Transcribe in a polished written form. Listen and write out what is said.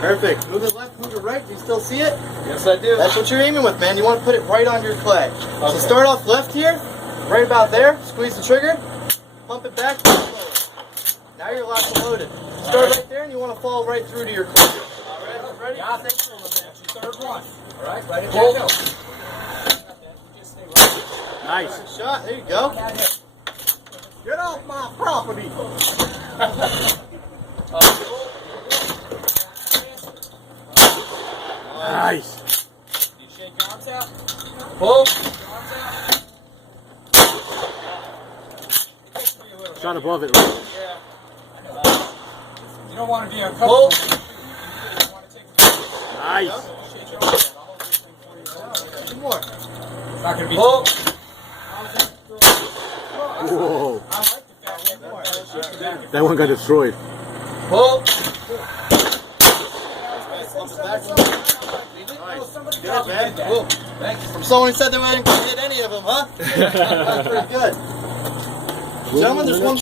Perfect. Move it left, move it right. Do you still see it? Yes, I do. That's what you're aiming with, man. You want to put it right on your clay. Okay. So start off left here, right about there. Squeeze the trigger, pump it back, push forward. Now you're locked and loaded. Start right there, and you want to fall right through to your clay. All right, ready? Yeah. Third one. All right, ready? Pull. Go. Just stay right. Nice. Good shot. There you go. Get off my property. Nice. You shake your arms out. Pull. Arms out. Shot above it, right? Yeah. You don't want to be uncomfortable. You want to take Nice. shake your arms out. I'll hold this thing for you. Two more. It's not going to be Pull. Whoa. I like the fact that That one got destroyed. Pull. Good, man. Cool. Thanks. From someone who said they hadn't hit any of them, huh? That's pretty good. Gentlemen, there's one.